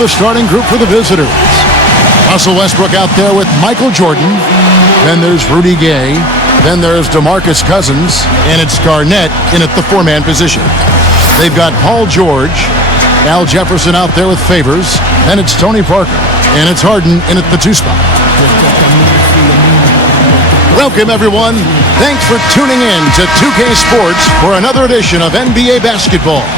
the starting group for the visitors. Russell Westbrook out there with Michael Jordan. Then there's Rudy Gay. Then there's DeMarcus Cousins. And it's Garnett in at the four-man position. They've got Paul George. Al Jefferson out there with Favors. Then it's Tony Parker. And it's Harden in at the two spot. Welcome, everyone. Thanks for tuning in to 2K Sports for another edition of NBA basketball.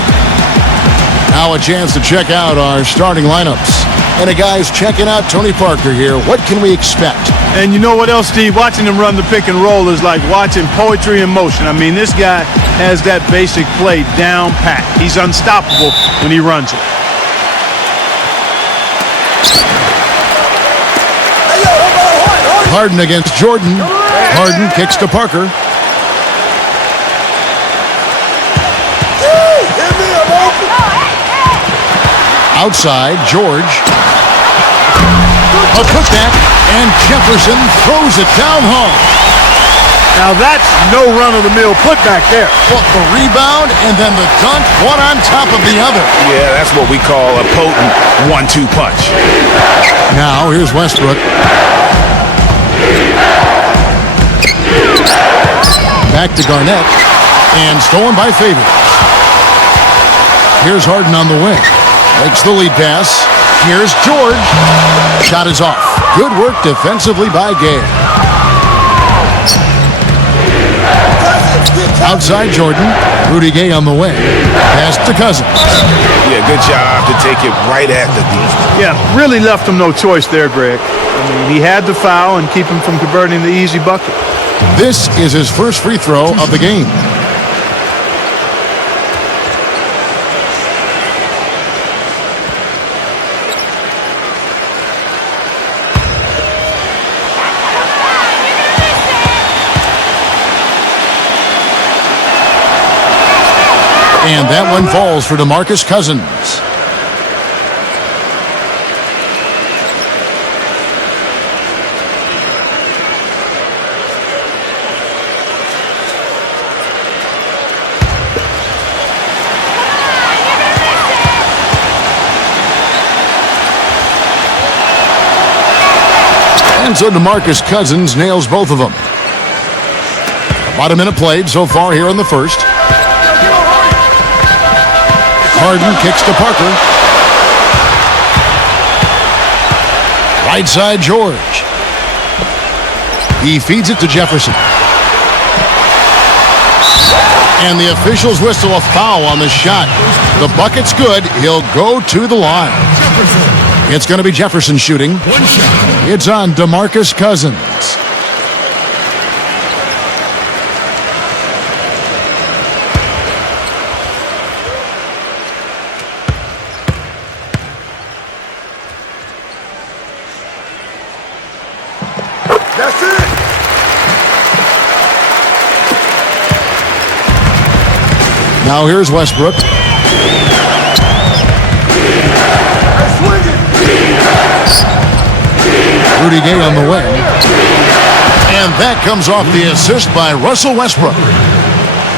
Now a chance to check out our starting lineups. And guys, checking out Tony Parker here. What can we expect? And you know what else, Steve? Watching him run the pick and roll is like watching poetry in motion. I mean, this guy has that basic play down pat. He's unstoppable when he runs it. Harden against Jordan. Harden kicks to Parker. Outside, George. A putback, and Jefferson throws it down home. Now that's no run-of-the-mill putback there. Well, the rebound and then the dunk, one on top of the other. Yeah, that's what we call a potent 1-2 punch. Now, here's Westbrook. Back to Garnett, and stolen by Favors. Here's Harden on the wing. Makes the lead pass. Here's George. Shot is off. Good work defensively by Gay. Outside Jordan. Rudy Gay on the wing. Pass to Cousins. Yeah, good job to take it right at the defense. Yeah, really left him no choice there, Greg. I mean, he had the foul and keep him from converting the easy bucket. This is his first free throw of the game. And that one falls for DeMarcus Cousins. And so DeMarcus Cousins nails both of them. About a minute played so far here in the first. Harden kicks to Parker. Right side, George. He feeds it to Jefferson. And the officials whistle a foul on the shot. The bucket's good. He'll go to the line. It's going to be Jefferson shooting. It's on DeMarcus Cousins. That's it. Now here's Westbrook. Rudy Gay on the wing. And that comes off the assist by Russell Westbrook.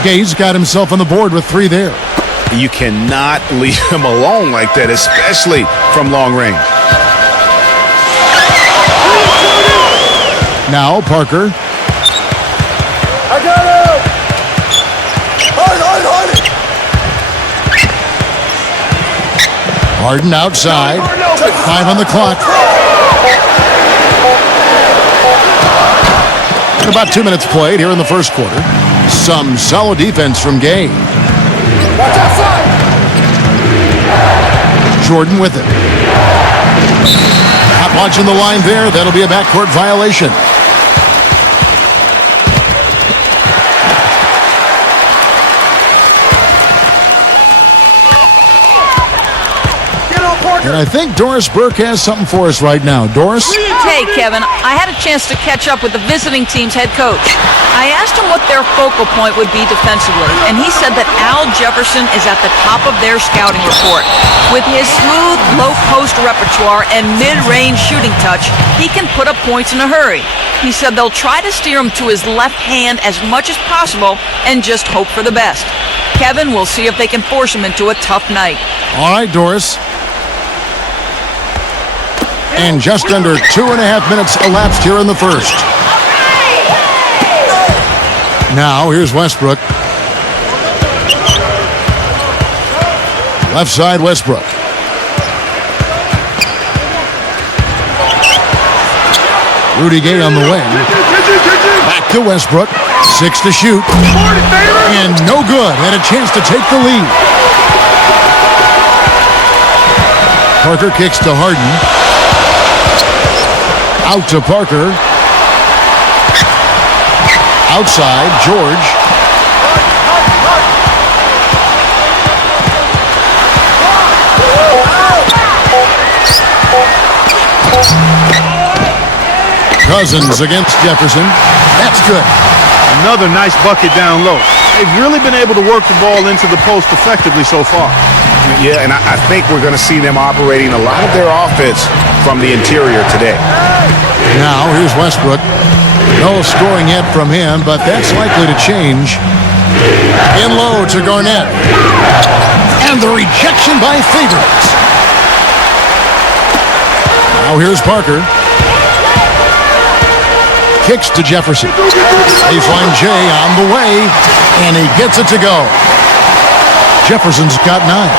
Gay's got himself on the board with 3 there. You cannot leave him alone like that, especially from long range. Now Parker. I got him. Harden outside. 5 on the clock. About 2 minutes played here in the first quarter. Some solid defense from Gay. Watch outside. Jordan with it. Not watching the line there. That'll be a backcourt violation. And I think Doris Burke has something for us right now. Doris? Hey, Kevin, I had a chance to catch up with the visiting team's head coach. I asked him what their focal point would be defensively, and he said that Al Jefferson is at the top of their scouting report. With his smooth, low-post repertoire and mid-range shooting touch, he can put up points in a hurry. He said they'll try to steer him to his left hand as much as possible and just hope for the best. Kevin, we'll see if they can force him into a tough night. All right, Doris. And just under 2.5 minutes elapsed here in the first. Now, here's Westbrook. Left side, Westbrook. Rudy Gay on the wing. Back to Westbrook. 6 to shoot. And no good. And a chance to take the lead. Parker kicks to Harden. Out to Parker. Outside, George. Cousins against Jefferson. That's good. Another nice bucket down low. They've really been able to work the ball into the post effectively so far. Yeah, and I think we're going to see them operating a lot of their offense from the interior today. Now, here's Westbrook. No scoring yet from him, but that's likely to change. In low to Garnett. And the rejection by Favors. Now here's Parker. Kicks to Jefferson. Baseline J on the way, and he gets it to go. Jefferson's got 9.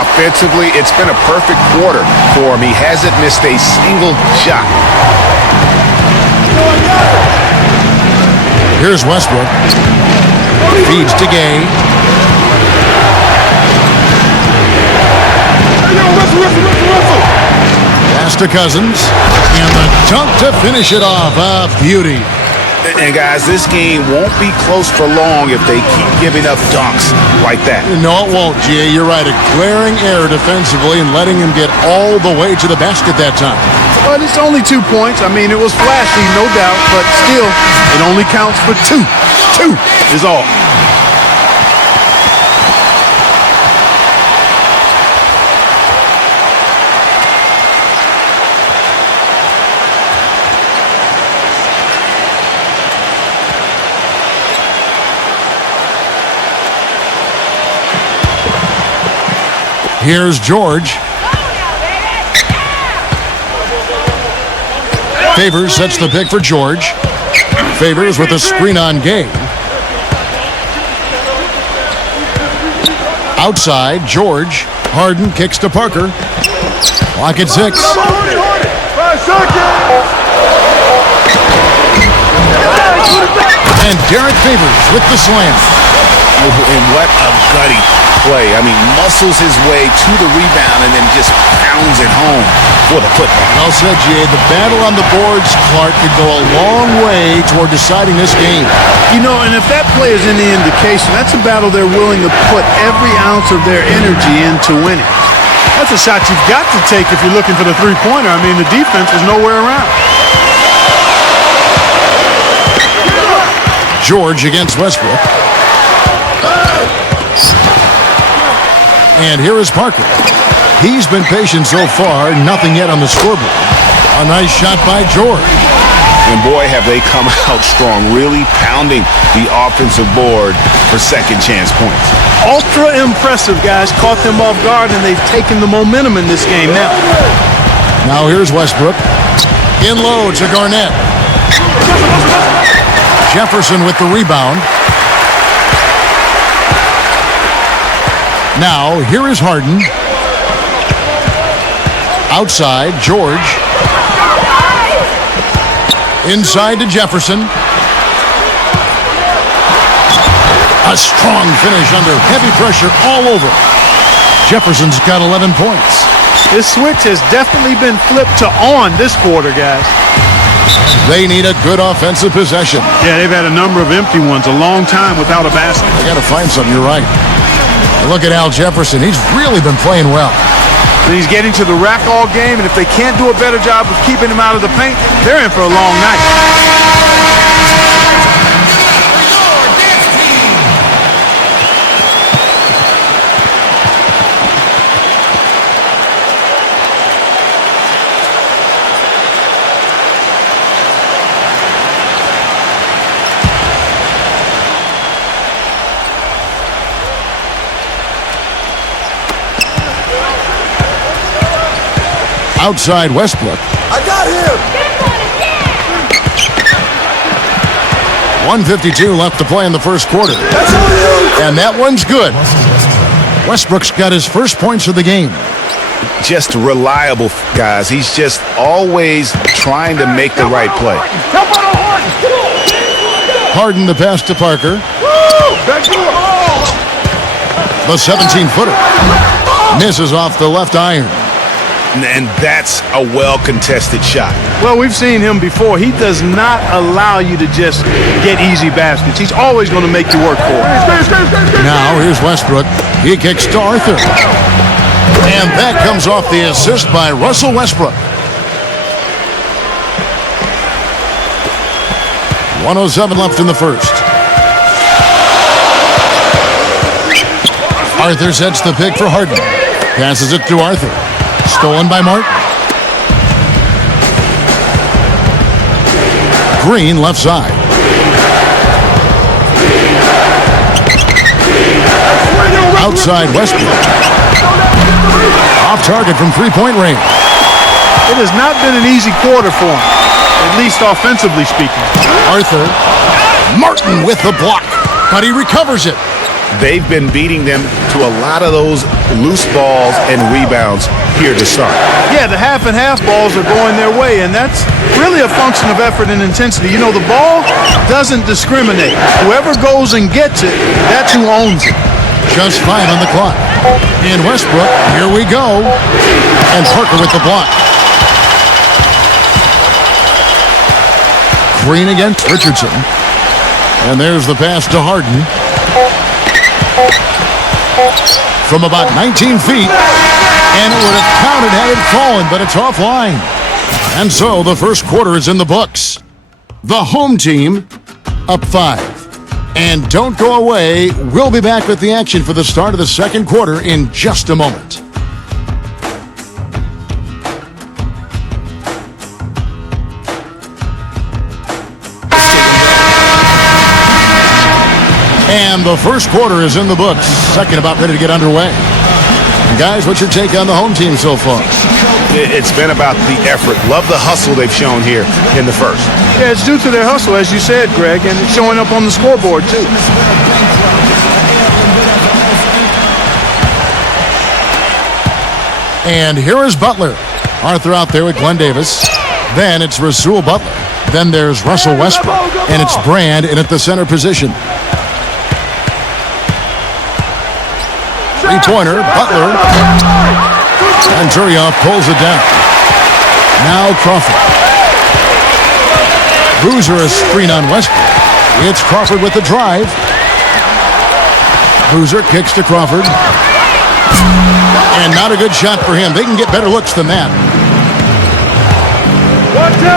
Offensively, it's been a perfect quarter for him. He hasn't missed a single shot. Here's Westbrook. Feeds to Gay. Pass to Cousins. And the dunk to finish it off. A beauty. And guys, this game won't be close for long if they keep giving up dunks like that. No, it won't, G.A. You're right. A glaring error defensively and letting him get all the way to the basket that time. But it's only 2 points. I mean, it was flashy, no doubt, but still, it only counts for 2. 2 is all. Here's George. Favors sets the pick for George. Favors with a screen on Gay. Outside, George. Harden kicks to Parker. Clock at 6. 5 seconds. And Derek Favors with the slam. And what a gutty play. I mean, muscles his way to the rebound and then just pounds it home for the football. Well said, Jay. The battle on the boards, Clark, could go a long way toward deciding this game. You know, and if that play is any indication, that's a battle they're willing to put every ounce of their energy into winning. That's a shot you've got to take if you're looking for the three-pointer. I mean, the defense was nowhere around. George against Westbrook. And here is Parker. He's been patient so far, nothing yet on the scoreboard. A nice shot by George. And boy, have they come out strong, really pounding the offensive board for second chance points. Ultra impressive, guys. Caught them off guard, and they've taken the momentum in this game now. Now here's Westbrook. In low to Garnett. Jefferson with the rebound. Now, here is Harden. Outside, George. Inside to Jefferson. A strong finish under heavy pressure all over. Jefferson's got 11 points. This switch has definitely been flipped to on this quarter, guys. They need a good offensive possession. Yeah, they've had a number of empty ones, a long time without a basket. They got to find something, you're right. Look at Al Jefferson. He's really been playing well. And he's getting to the rack all game, and if they can't do a better job of keeping him out of the paint, they're in for a long night. Outside Westbrook. I got him. 1:52 left to play in the first quarter. That's on you. And that one's good. Westbrook's got his first points of the game. Just reliable, guys. He's just always trying to make the right play. Help on the horn. Harden the pass to Parker. Back to The 17-footer. Misses off the left iron. And that's a well-contested shot. Well, we've seen him before. He does not allow you to just get easy baskets. He's always going to make you work for it. Now here's Westbrook. He kicks to Arthur. And that comes off the assist by Russell Westbrook. 1:07 left in the first. Arthur sets the pick for Harden. Passes it to Arthur. Stolen by Martin. Green left side. Outside Westbrook. Off target from three-point range. It has not been an easy quarter for him, at least offensively speaking. Arthur. Martin with the block, but he recovers it. They've been beating them to a lot of those loose balls and rebounds here to start. Yeah, the half and half balls are going their way, and that's really a function of effort and intensity. You know, the ball doesn't discriminate. Whoever goes and gets it, that's who owns it. Just 5 on the clock. And Westbrook, here we go. And Parker with the block. Green against Richardson. And there's the pass to Harden. From about 19 feet. And it would have counted had it fallen, but it's offline. And so the first quarter is in the books. The home team up 5. And don't go away. We'll be back with the action for the start of the second quarter in just a moment. And the first quarter is in the books. Second about ready to get underway. And guys, what's your take on the home team so far? It's been about the effort. Love the hustle they've shown here in the first. Yeah, it's due to their hustle, as you said, Greg, and it's showing up on the scoreboard, too. And here is Butler. Arthur out there with Glenn Davis. Then it's Rasul Butler. Then there's Russell Westbrook. And it's Brand in at the center position. Three-pointer, Butler. And Turioff pulls it down. Now Crawford. Boozer a screen on Westbrook. It's Crawford with the drive. Boozer kicks to Crawford. And not a good shot for him. They can get better looks than that.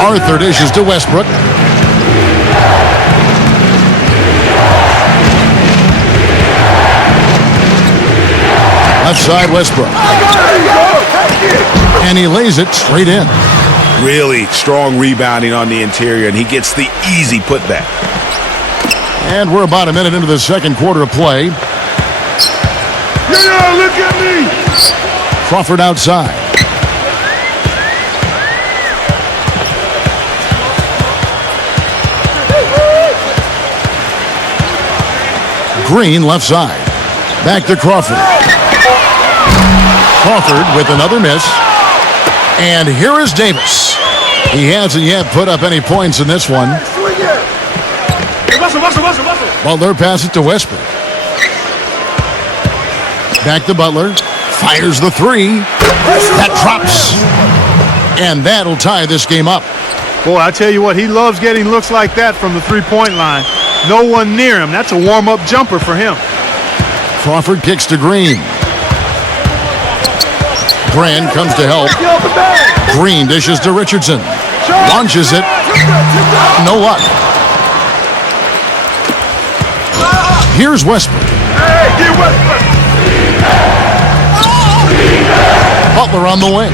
Arthur dishes to Westbrook. Left side Westbrook. And he lays it straight in. Really strong rebounding on the interior, and he gets the easy putback. And we're about a minute into the second quarter of play. Yeah, look at me. Crawford outside. Green left side. Back to Crawford. Crawford with another miss. And here is Davis. He hasn't yet put up any points in this one. Russell. Butler passes it to Westbrook. Back to Butler. Fires the three. That drops. And that'll tie this game up. Boy, I tell you what, he loves getting looks like that from the three-point line. No one near him. That's a warm-up jumper for him. Crawford kicks to Green. Brand comes to help. Green dishes to Richardson. Launches it. No luck. Here's Westbrook. Hey, get Westbrook. Butler on the wing.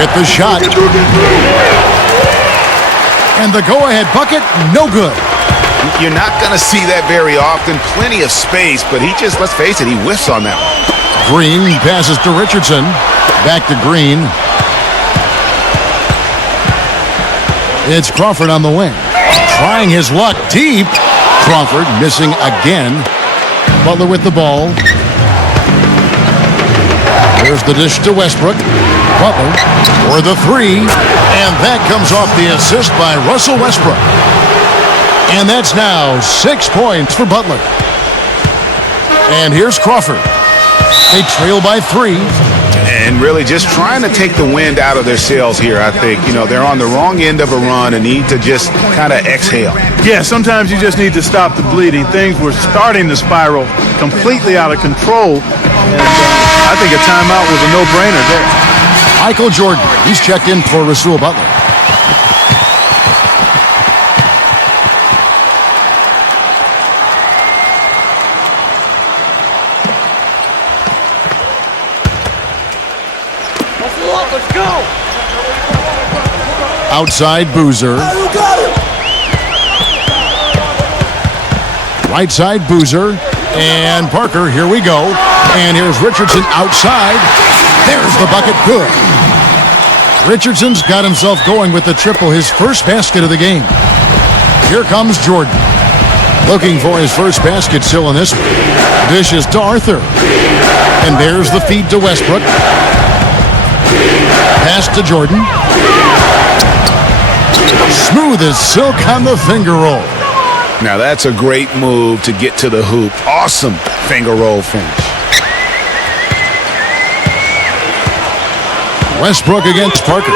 With the shot. And the go-ahead bucket, no good. You're not going to see that very often. Plenty of space, but he just, let's face it, he whiffs on that one. Green passes to Richardson. Back to Green. It's Crawford on the wing. Trying his luck deep. Crawford missing again. Butler with the ball. There's the dish to Westbrook. Butler for the three. And that comes off the assist by Russell Westbrook. And that's now 6 points for Butler. And here's Crawford. They trail by 3. And really just trying to take the wind out of their sails here, I think. You know, they're on the wrong end of a run and need to just kind of exhale. Yeah, sometimes you just need to stop the bleeding. Things were starting to spiral completely out of control. And I think a timeout was a no-brainer there. Michael Jordan, he's checked in for Rasul Butler. Let's go. Outside Boozer. Right side Boozer. And Parker, here we go. And here's Richardson outside. There's the bucket, good. Richardson's got himself going with the triple, his first basket of the game. Here comes Jordan. Looking for his first basket still in this one. Dishes to Arthur. And there's the feed to Westbrook. Pass to Jordan. Smooth as silk on the finger roll. Now that's a great move to get to the hoop. Awesome finger roll finish. Westbrook against Parker.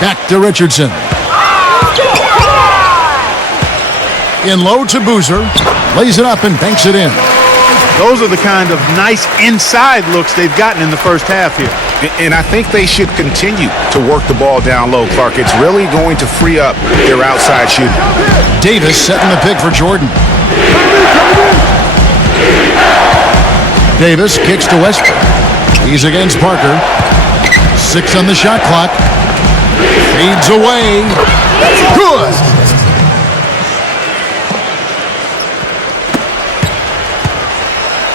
Back to Richardson. In low to Boozer. Lays it up and banks it in. Those are the kind of nice inside looks they've gotten in the first half here. And I think they should continue to work the ball down low, Clark. It's really going to free up their outside shooting. Davis setting the pick for Jordan. Davis kicks to Westbrook. He's against Parker. 6 on the shot clock. Fades away. Good.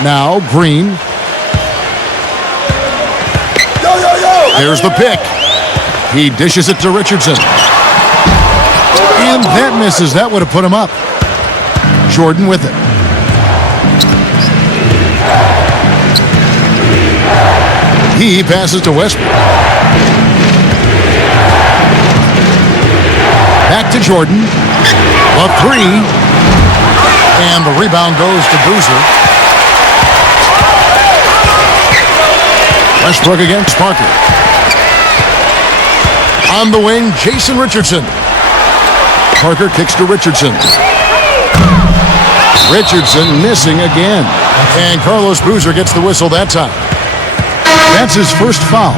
Now Green. There's the pick. He dishes it to Richardson. And that misses. That would have put him up. Jordan with it. He passes to Westbrook. Back to Jordan. A 3. And the rebound goes to Boozer. Westbrook against Parker. On the wing, Jason Richardson. Parker kicks to Richardson. Richardson missing again. And Carlos Boozer gets the whistle that time. That's his first foul.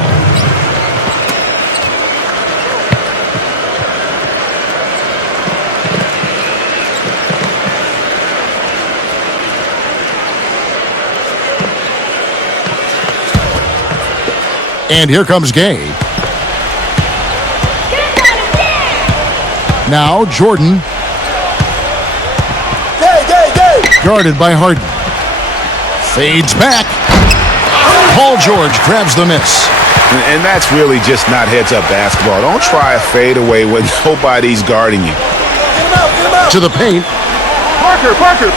And here comes Gay. Now Jordan. Guarded by Harden. Fades back. Paul George grabs the miss. And that's really just not heads-up basketball. Don't try a fadeaway when nobody's guarding you. To the paint. Parker.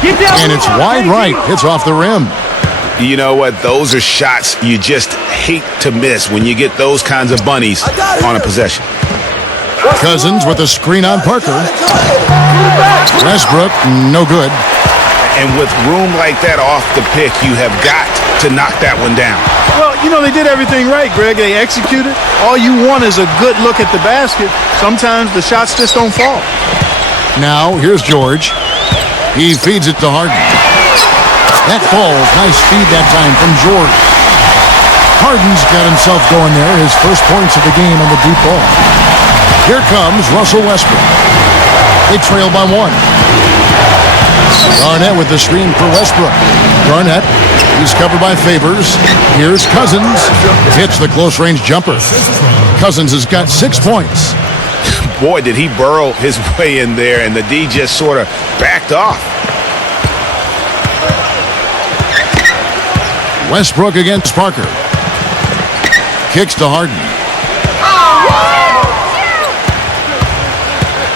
Get down. And it's wide right. It's off the rim. You know what? Those are shots you just hate to miss when you get those kinds of bunnies on a possession. Cousins with a screen on Parker. Westbrook, no good. And with room like that off the pick, you have got to knock that one down. Well, you know, they did everything right, Greg. They executed. All you want is a good look at the basket. Sometimes the shots just don't fall. Now, here's George. He feeds it to Harden. That falls. Nice feed that time from George. Harden's got himself going there. His first points of the game on the deep ball. Here comes Russell Westbrook. They trail by 1. Garnett with the screen for Westbrook. Garnett, he's covered by Favors. Here's Cousins. Hits the close-range jumper. Cousins has got 6 points. Boy, did he burrow his way in there, and the D just sort of backed off. Westbrook against Parker. Kicks to Harden.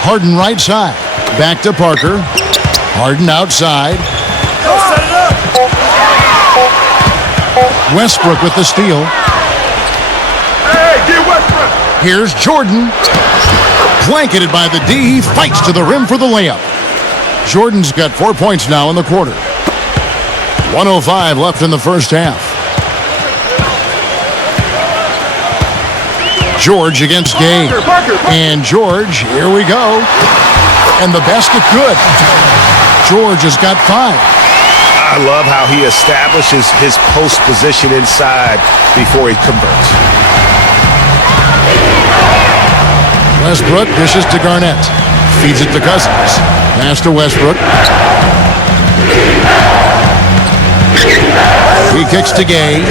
Harden right side. Back to Parker. Harden outside. Westbrook with the steal. Hey, get Westbrook! Here's Jordan. Blanketed by the D. He fights to the rim for the layup. Jordan's got 4 points now in the quarter. 1:05 left in the first half. George against Gay. And George, here we go. And the basket good. George has got 5. I love how he establishes his post position inside before he converts. Westbrook dishes to Garnett. Feeds it to Cousins. Pass to Westbrook. He kicks to Gay.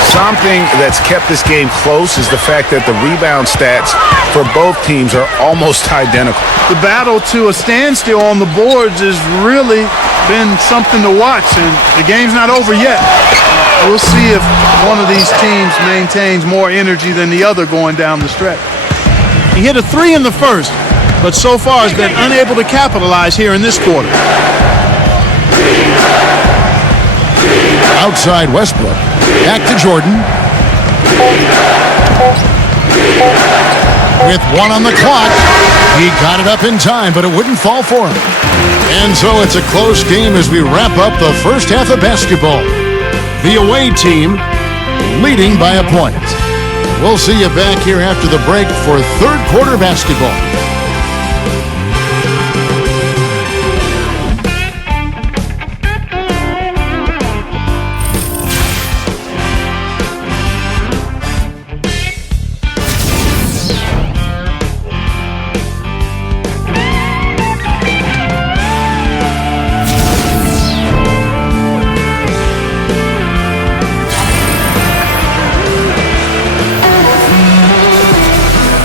Something that's kept this game close is the fact that the rebound stats for both teams are almost identical. The battle to a standstill on the boards has really been something to watch, and the game's not over yet. We'll see if one of these teams maintains more energy than the other going down the stretch. He hit a 3 in the first, but so far has been unable to capitalize here in this quarter. Outside Westbrook. Back to Jordan. With 1 on the clock. He got it up in time, but it wouldn't fall for him. And so it's a close game as we wrap up the first half of basketball. The away team leading by a point. We'll see you back here after the break for third quarter basketball.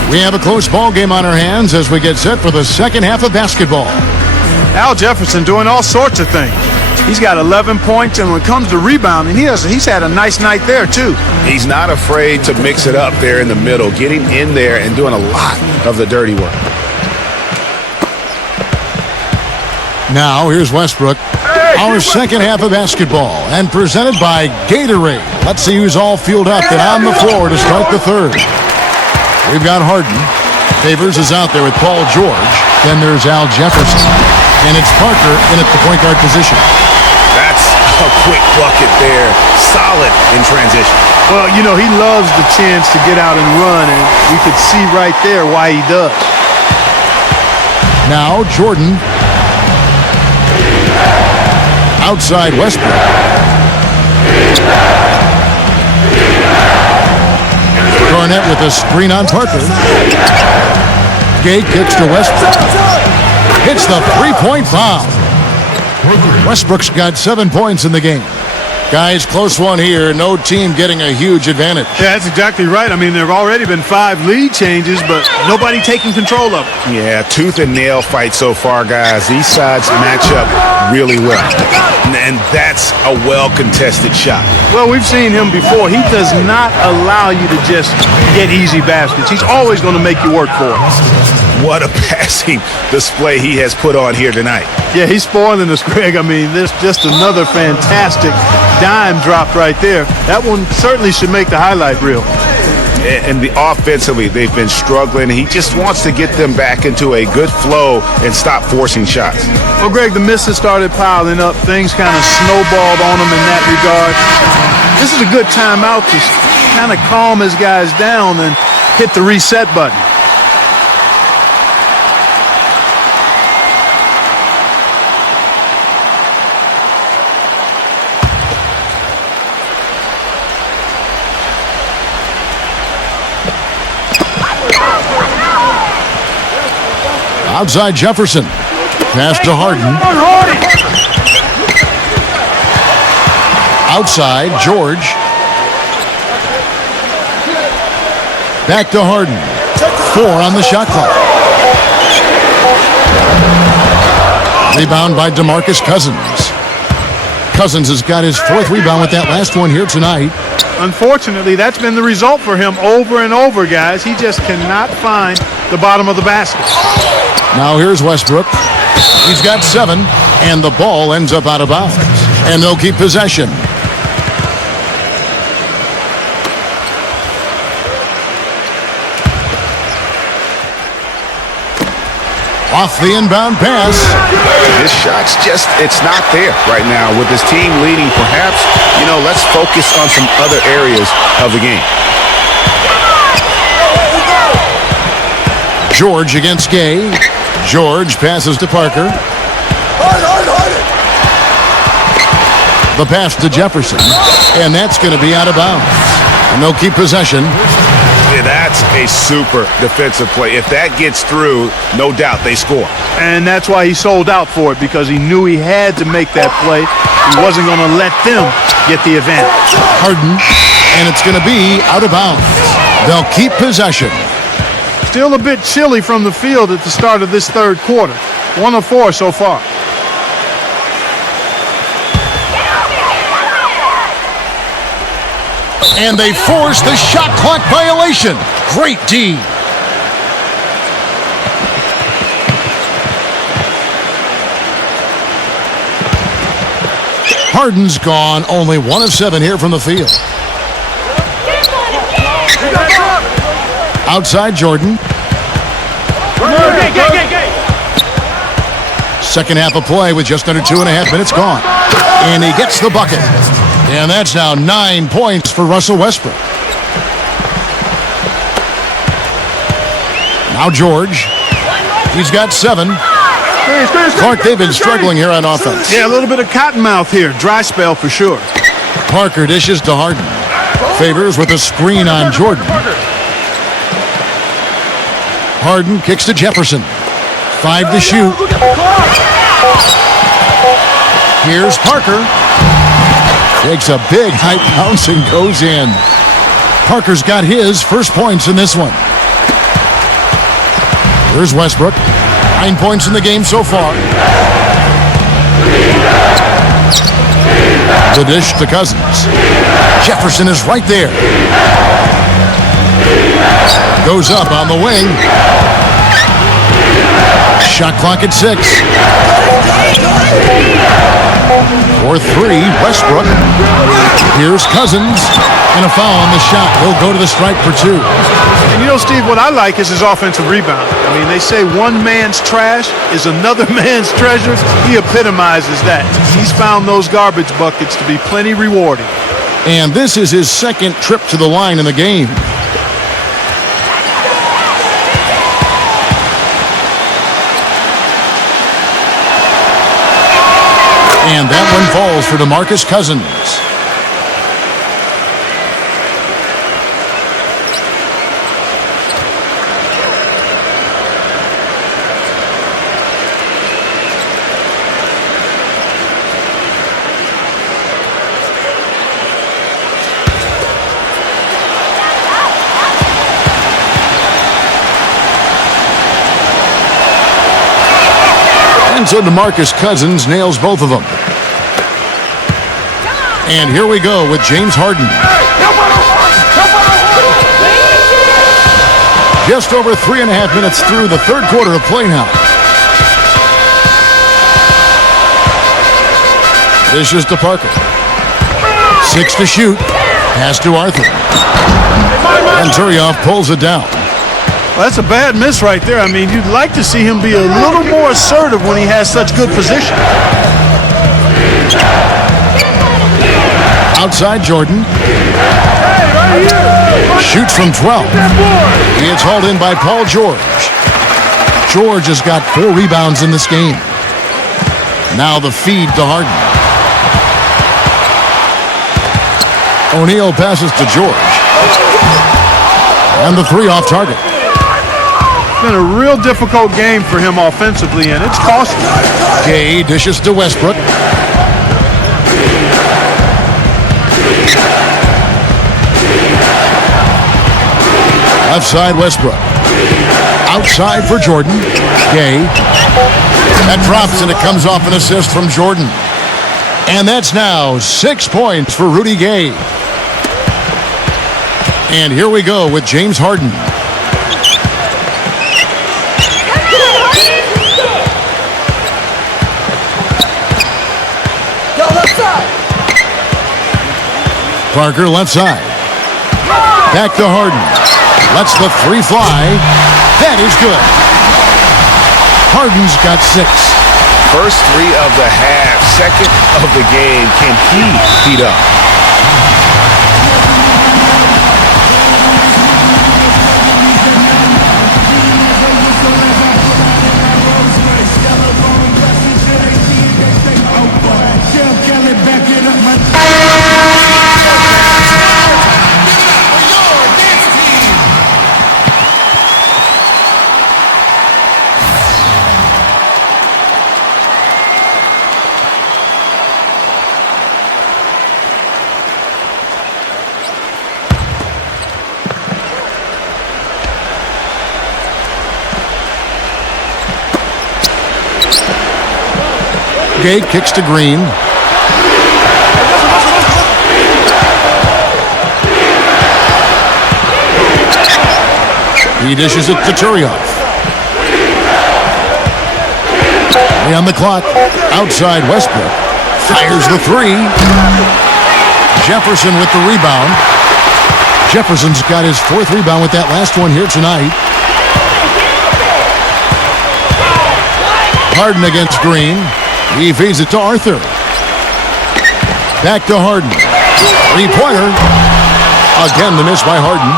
We have a close ball game on our hands as we get set for the second half of basketball. Al Jefferson doing all sorts of things. He's got 11 points, and when it comes to rebounding, he's had a nice night there, too. He's not afraid to mix it up there in the middle, getting in there and doing a lot of the dirty work. Now, here's Westbrook. Our second half of basketball, and presented by Gatorade. Let's see who's all fueled up and on the floor to start the third. We've got Harden. Favors is out there with Paul George. Then there's Al Jefferson. And it's Parker in at the point guard position. That's a quick bucket there. Solid in transition. Well, you know, he loves the chance to get out and run, and we could see right there why he does. Now Jordan. Outside Westbrook. Garnett with a screen on Parker. Gay kicks to Westbrook. Hits the three-point foul. Westbrook's got 7 points in the game. Guys, close one here. No team getting a huge advantage. Yeah, that's exactly right. I mean, there have already been 5 lead changes, but nobody taking control of it. Yeah, tooth and nail fight so far, guys. These sides match up really well. And that's a well-contested shot. Well, we've seen him before. He does not allow you to just get easy baskets. He's always going to make you work for it. What a passing display he has put on here tonight. Yeah, he's spoiling us, Greg. I mean, there's just another fantastic dime drop right there. That one certainly should make the highlight reel. And the offensively, they've been struggling. He just wants to get them back into a good flow and stop forcing shots. Well, Greg, the misses started piling up. Things kind of snowballed on him in that regard. This is a good timeout to kind of calm his guys down and hit the reset button. Outside Jefferson. Pass to Harden. Outside George. Back to Harden. 4 on the shot clock. Rebound by DeMarcus Cousins. Cousins has got his 4th rebound with that last one here tonight. Unfortunately, that's been the result for him over and over, guys. He just cannot find the bottom of the basket. Now here's Westbrook. He's got 7, and the ball ends up out of bounds. And they'll keep possession. Off the inbound pass. This shot's just, it's not there right now. With his team leading, perhaps, let's focus on some other areas of the game. George against Gay. George passes to Parker. The pass to Jefferson. And that's going to be out of bounds. And they'll keep possession. Yeah, that's a super defensive play. If that gets through, no doubt they score. And that's why he sold out for it, because he knew he had to make that play. He wasn't going to let them get the advantage. Harden, and it's going to be out of bounds. They'll keep possession. Still a bit chilly from the field at the start of this third quarter. 1 of 4 so far. And they force the shot clock violation. Great D. Harden's gone. Only 1 of 7 here from the field. Outside Jordan. Second half of play with just under 2.5 minutes gone. And he gets the bucket. And that's now 9 points for Russell Westbrook. Now George. He's got 7. Clark, they've been struggling here on offense. Yeah, a little bit of cottonmouth here. Dry spell for sure. Parker dishes to Harden. Favors with a screen on Jordan. Harden kicks to Jefferson. 5 to shoot. Here's Parker. Takes a big high bounce and goes in. Parker's got his first points in this one. Here's Westbrook. 9 points in the game so far. The dish to Cousins. Jefferson is right there. Goes up on the wing. Shot clock at 6. For 3, Westbrook. Here's Cousins. And a foul on the shot. He'll go to the strike for 2. And Steve, what I like is his offensive rebound. I mean, they say one man's trash is another man's treasure. He epitomizes that. He's found those garbage buckets to be plenty rewarding. And this is his second trip to the line in the game. And that one falls for DeMarcus Cousins. And so DeMarcus Cousins nails both of them. And here we go with James Harden. Just over 3.5 minutes through the third quarter of play now. Dishes to Parker. 6 to shoot. Pass to Arthur. And Turioff pulls it down. Well, that's a bad miss right there. I mean, you'd like to see him be a little more assertive when he has such good position. Outside Jordan. Shoots from 12. It's hauled in by Paul George. George has got 4 rebounds in this game. Now the feed to Harden. O'Neal passes to George. And the 3 off target. It's been a real difficult game for him offensively, and it's costly. Gay dishes to Westbrook. Left side, Westbrook. Outside for Jordan. Gay. That drops, and it comes off an assist from Jordan. And that's now 6 points for Rudy Gay. And here we go with James Harden. Parker left side. Back to Harden. Lets the three fly. That is good. Harden's got 6. First 3 of the half, second of the game. Can he heat up? Gay kicks to Green. He dishes it to Turioff. On the clock. Outside Westbrook. Fires the 3. Jefferson with the rebound. Jefferson's got his 4th rebound with that last one here tonight. Harden against Green. He feeds it to Arthur. Back to Harden. 3-pointer. Again, the miss by Harden.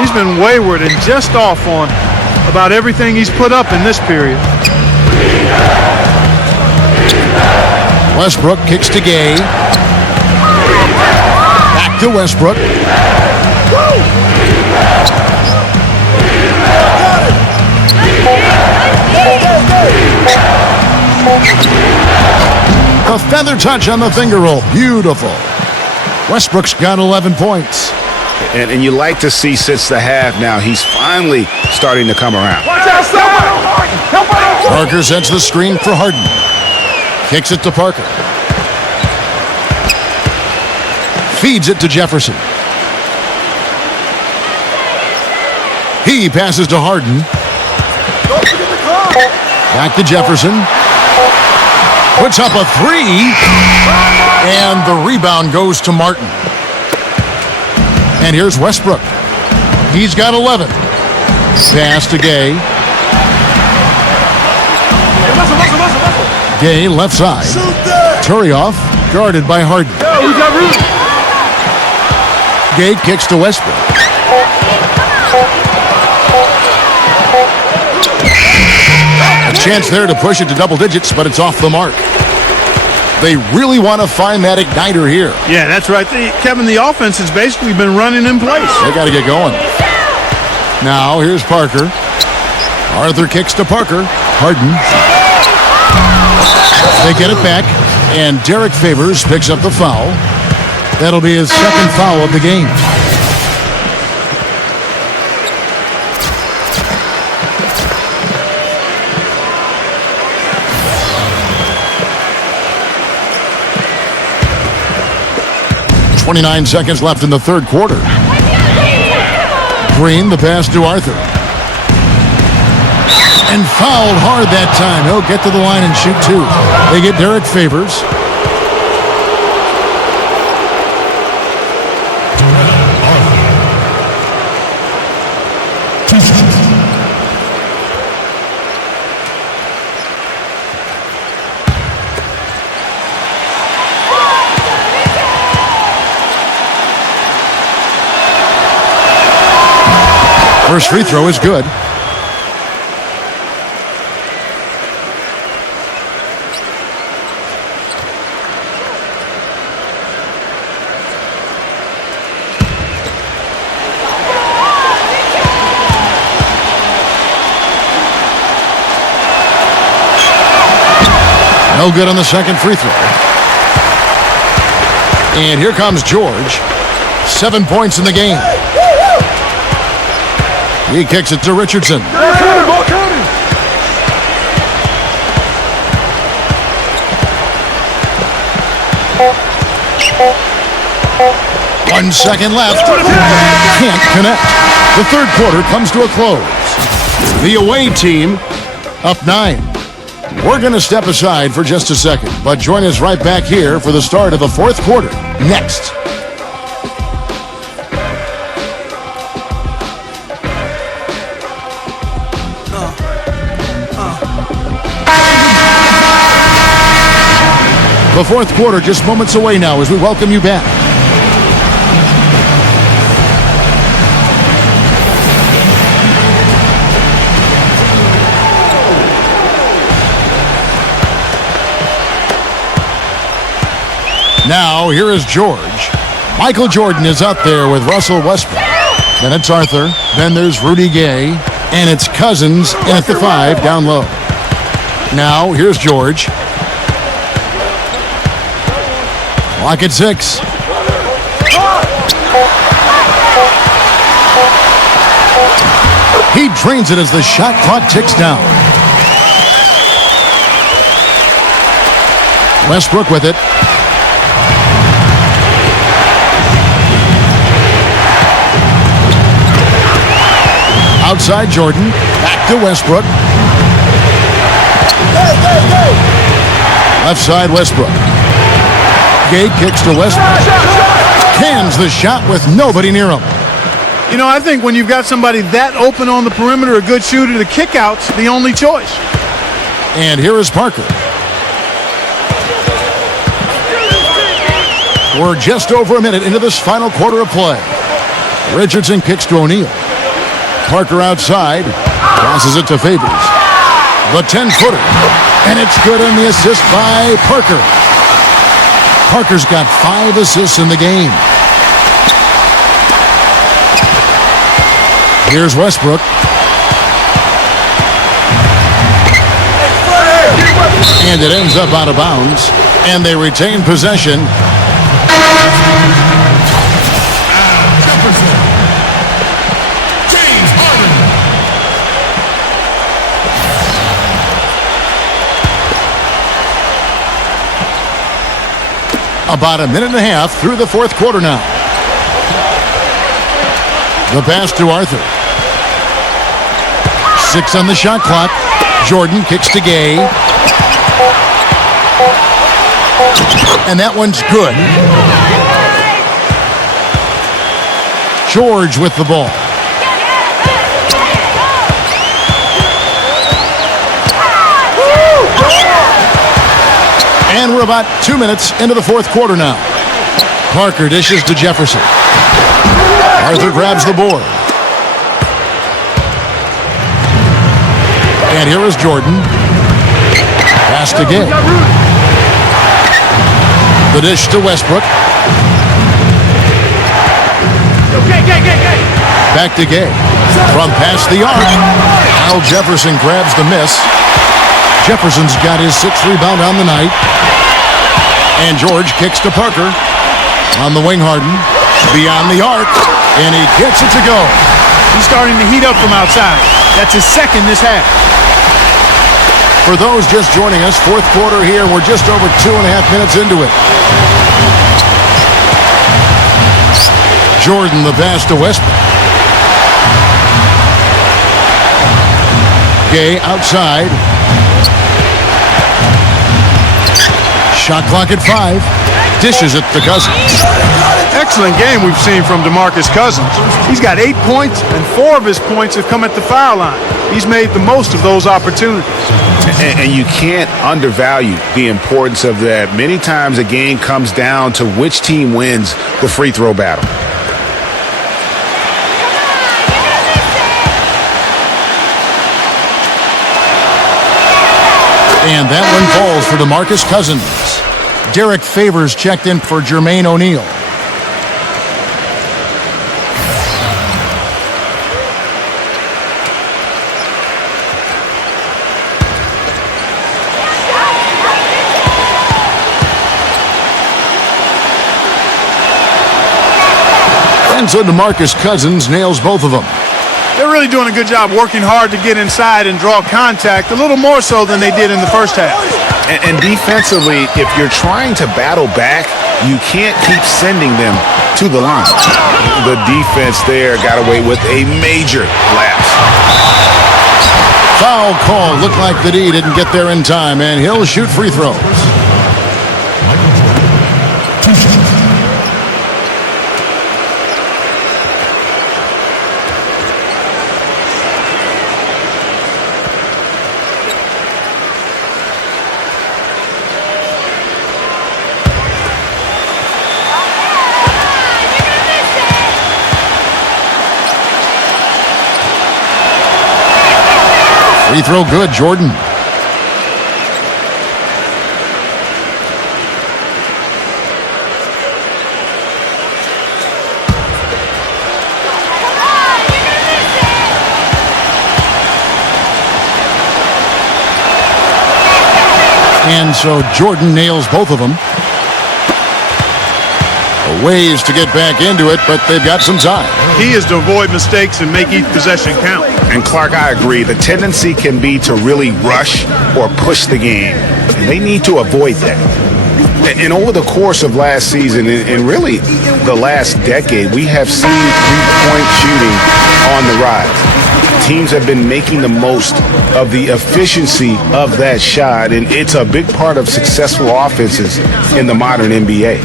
He's been wayward and just off on about everything he's put up in this period. Westbrook kicks to Gay. Back to Westbrook. A feather touch on the finger roll. Beautiful. Westbrook's got 11 points. And you like to see since the half now, he's finally starting to come around. Watch out, Parker sets the screen for Harden. Kicks it to Parker. Feeds it to Jefferson. He passes to Harden. Back to Jefferson. Puts up a 3. And the rebound goes to Martin. And here's Westbrook. He's got 11. Pass to Gay. Gay left side. Turioff guarded by Harden. Gay kicks to Westbrook. A chance there to push it to double digits, but it's off the mark. They really want to find that igniter here. Yeah, that's right. Kevin, the offense has basically been running in place. They got to get going. Now, here's Parker. Arthur kicks to Parker. Harden. They get it back, and Derek Favors picks up the foul. That'll be his 2nd foul of the game. .29 seconds left in the 3rd quarter. Green, the pass to Arthur. And fouled hard that time. He'll get to the line and shoot 2. They get Derek Favors. First free throw is good. No good on the second free throw. And here comes George. 7 points in the game. He kicks it to Richardson. Ball counting. 1 second left. Can't connect. The third quarter comes to a close. The away team up 9. We're going to step aside for just a second, but join us right back here for the start of the fourth quarter next. The fourth quarter just moments away now as we welcome you back. Now, here is George. Michael Jordan is up there with Russell Westbrook. Then it's Arthur. Then there's Rudy Gay. And it's Cousins in at the 5 down low. Now, here's George. Clock at 6. He drains it as the shot clock ticks down. Westbrook with it. Outside Jordan. Back to Westbrook. Left side Westbrook. Gay kicks to Westbrook. Cans the shot with nobody near him. You know, I think when you've got somebody that open on the perimeter, a good shooter, the kick-out's the only choice. And here is Parker. We're just over a minute into this final quarter of play. Richardson kicks to O'Neal. Parker outside. Passes it to Favors. The 10-footer. And it's good on the assist by Parker. Parker's got 5 assists in the game. Here's Westbrook. And it ends up out of bounds. And they retain possession. About a minute and a half through the fourth quarter now. The pass to Arthur. 6 on the shot clock. Jordan kicks to Gay. And that one's good. George with the ball. And we're about 2 minutes into the fourth quarter now. Parker dishes to Jefferson. Arthur grabs the board. And here is Jordan. Pass to Gay. The dish to Westbrook. Back to Gay. From past the arc. Al Jefferson grabs the miss. Jefferson's got his 6th rebound on the night. And George kicks to Parker. On the wing, Harden. Beyond the arc. And he gets it to go. He's starting to heat up from outside. That's his 2nd this half. For those just joining us, fourth quarter here. We're just over 2.5 minutes into it. Jordan the pass to Westbrook. Gay outside. Shot clock at 5. Dishes it to Cousins. Excellent game we've seen from DeMarcus Cousins. He's got 8 points, and 4 of his points have come at the foul line. He's made the most of those opportunities. And you can't undervalue the importance of that. Many times a game comes down to which team wins the free throw battle. And that one falls for DeMarcus Cousins. Derek Favors checked in for Jermaine O'Neal. And so DeMarcus Cousins nails both of them. They're really doing a good job working hard to get inside and draw contact, a little more so than they did in the first half. And defensively, if you're trying to battle back, you can't keep sending them to the line. The defense there got away with a major lapse. Foul call. Looked like the D didn't get there in time, and he'll shoot free throws. Free throw good, Jordan. And so Jordan nails both of them. Ways to get back into it, but they've got some time. He is to avoid mistakes and make each possession count. And Clark, I agree. The tendency can be to really rush or push the game. And they need to avoid that. And over the course of last season, and really the last decade, we have seen three-point shooting on the rise. Teams have been making the most of the efficiency of that shot, and it's a big part of successful offenses in the modern NBA.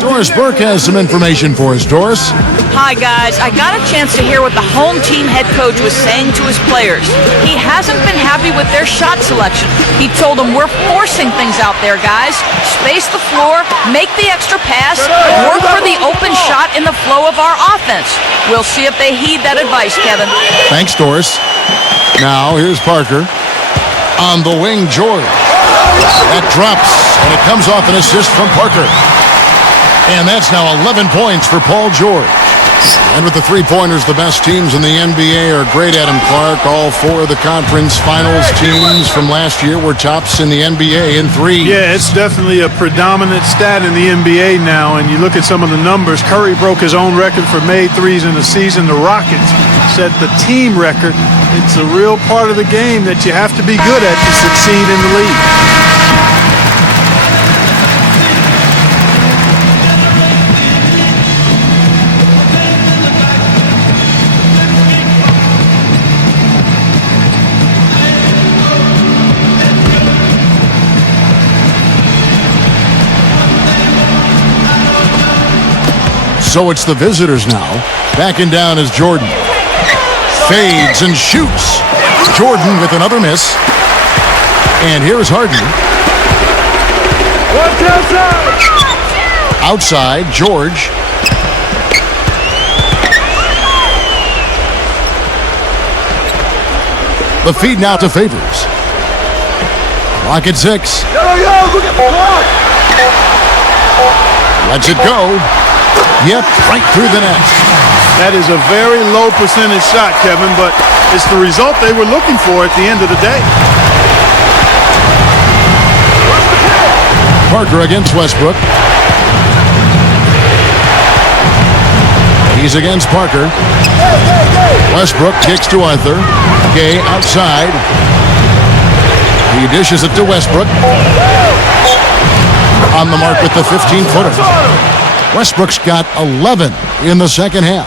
Doris Burke has some information for us. Doris? Hi, guys. I got a chance to hear what the home team head coach was saying to his players. He hasn't been happy with their shot selection. He told them, we're forcing things out there, guys. Space the floor, make the extra pass, work for the open shot in the flow of our offense. We'll see if they heed that advice, Kevin. Thanks, Doris. Now, here's Parker. On the wing, George. That drops, and it comes off an assist from Parker. And that's now 11 points for Paul George. And with the three-pointers, the best teams in the NBA are great at them, Clark. All four of the conference finals teams from last year were tops in the NBA in threes. Yeah, it's definitely a predominant stat in the NBA now. And you look at some of the numbers. Curry broke his own record for made threes in the season. The Rockets set the team record. It's a real part of the game that you have to be good at to succeed in the league. So it's the visitors now. Backing down is Jordan. Fades and shoots. Jordan with another miss. And here's Harden. Outside, George. The feed now to Favors. Clock at 6. Lets it go. Yep, right through the net. That is a very low percentage shot, Kevin, but it's the result they were looking for at the end of the day. Parker against Westbrook. He's against Parker. Westbrook kicks to Arthur. Gay outside. He dishes it to Westbrook. On the mark with the 15-footer. Westbrook's got 11 in the second half.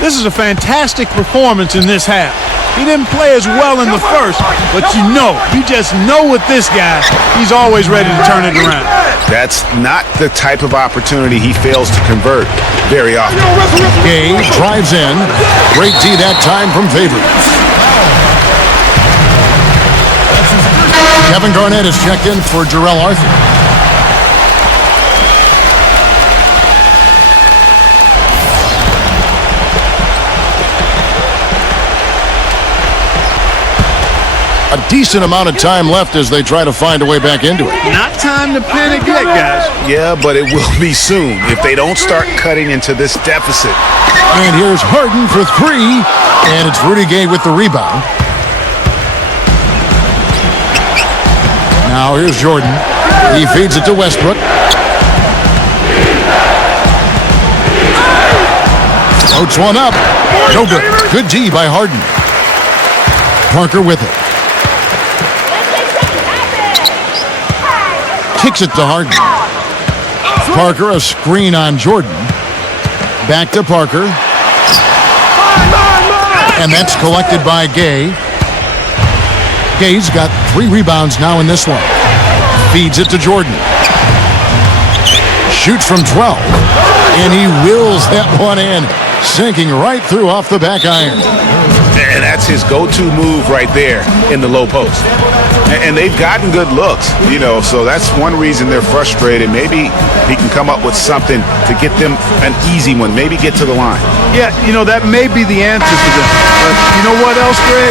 This is a fantastic performance in this half. He didn't play as well in the first, but you just know with this guy, he's always ready to turn it around. That's not the type of opportunity he fails to convert very often. Gay drives in. Great D that time from Favors. Kevin Garnett is checked in for Jarrell Arthur. A decent amount of time left as they try to find a way back into it. Not time to panic yet, guys. Yeah, but it will be soon if they don't start cutting into this deficit. And here's Harden for three, and it's Rudy Gay with the rebound. Now here's Jordan. He feeds it to Westbrook. Floats one up. No good. Good D by Harden. Parker with it. Kicks it to Harden. Parker, a screen on Jordan. Back to Parker. And that's collected by Gay. Gay's got 3 rebounds now in this one. Feeds it to Jordan. Shoots from 12. And he wills that one in. Sinking right through off the back iron. And that's his go-to move right there in the low post. And they've gotten good looks, so that's one reason they're frustrated. Maybe he can come up with something to get them an easy one, maybe get to the line. Yeah, that may be the answer to them. But you know what else, Greg?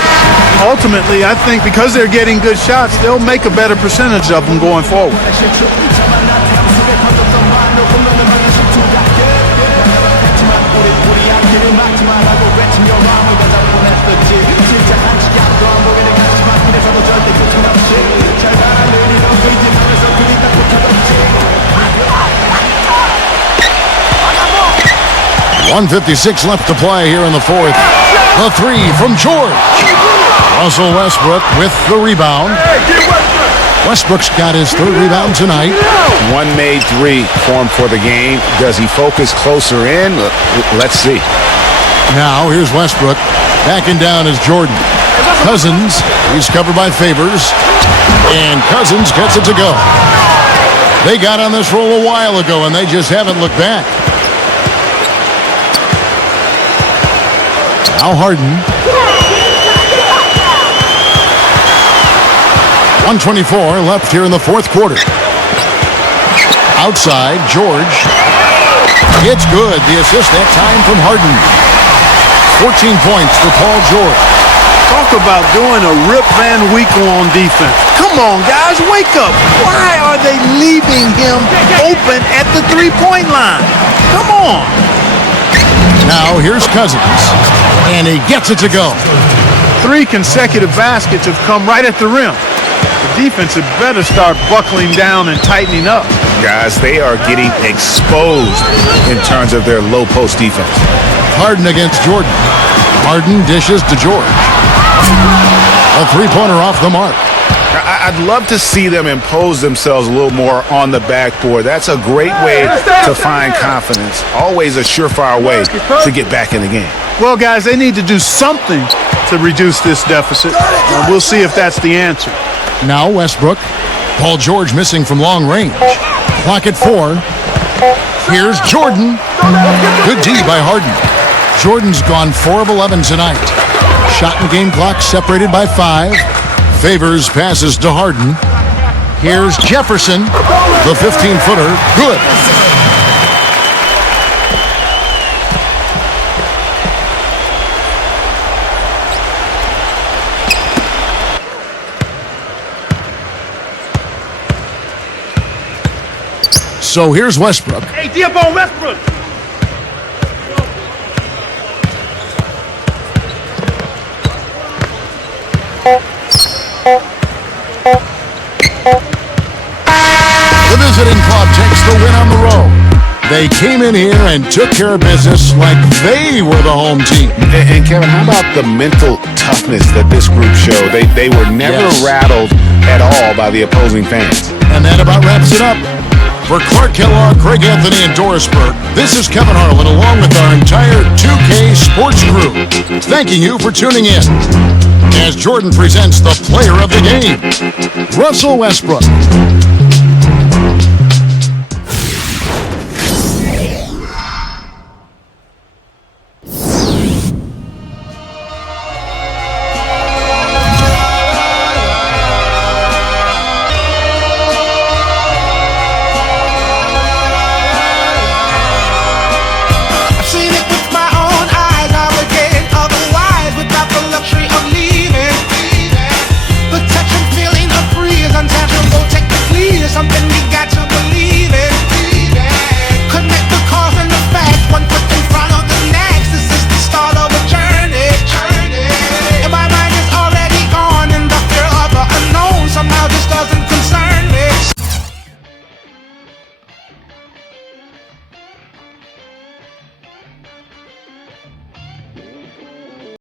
Ultimately, I think because they're getting good shots, they'll make a better percentage of them going forward. .156 left to play here in the fourth. The 3 from George. Russell Westbrook with the rebound. Westbrook's got his 3rd rebound tonight. One made 3 formed for the game. Does he focus closer in? Let's see. Now here's Westbrook. Backing down is Jordan. Cousins, he's covered by Favors. And Cousins gets it to go. They got on this roll a while ago, and they just haven't looked back. Now Harden. 1:24 left here in the fourth quarter. Outside, George. It's good. The assist that time from Harden. 14 points for Paul George. Talk about doing a Rip Van Winkle on defense. Come on, guys, wake up. Why are they leaving him open at the three-point line? Come on. Now here's Cousins, and he gets it to go. 3 consecutive baskets have come right at the rim. The defense had better start buckling down and tightening up. Guys, they are getting exposed in terms of their low post defense. Harden against Jordan. Harden dishes to George. A 3-pointer off the mark. I'd love to see them impose themselves a little more on the backboard. That's a great way to find confidence. Always a surefire way to get back in the game. Well, guys, they need to do something to reduce this deficit. We'll see if that's the answer. Now Westbrook. Paul George missing from long range. Clock at 4. Here's Jordan. Good D by Harden. Jordan's gone 4 of 11 tonight. Shot and game clock separated by 5. Favors passes to Harden. Here's Jefferson. The 15-footer. Good. So here's Westbrook. Hey, D up on Westbrook. The visiting club takes the win on the road. They came in here and took care of business like they were the home team. And Kevin, how about the mental toughness that this group showed? They were never rattled at all by the opposing fans. And that about wraps it up. For Clark Kellogg, Craig Anthony, and Doris Burke, this is Kevin Harlan along with our entire 2K Sports crew, thanking you for tuning in as Jordan presents the player of the game, Russell Westbrook.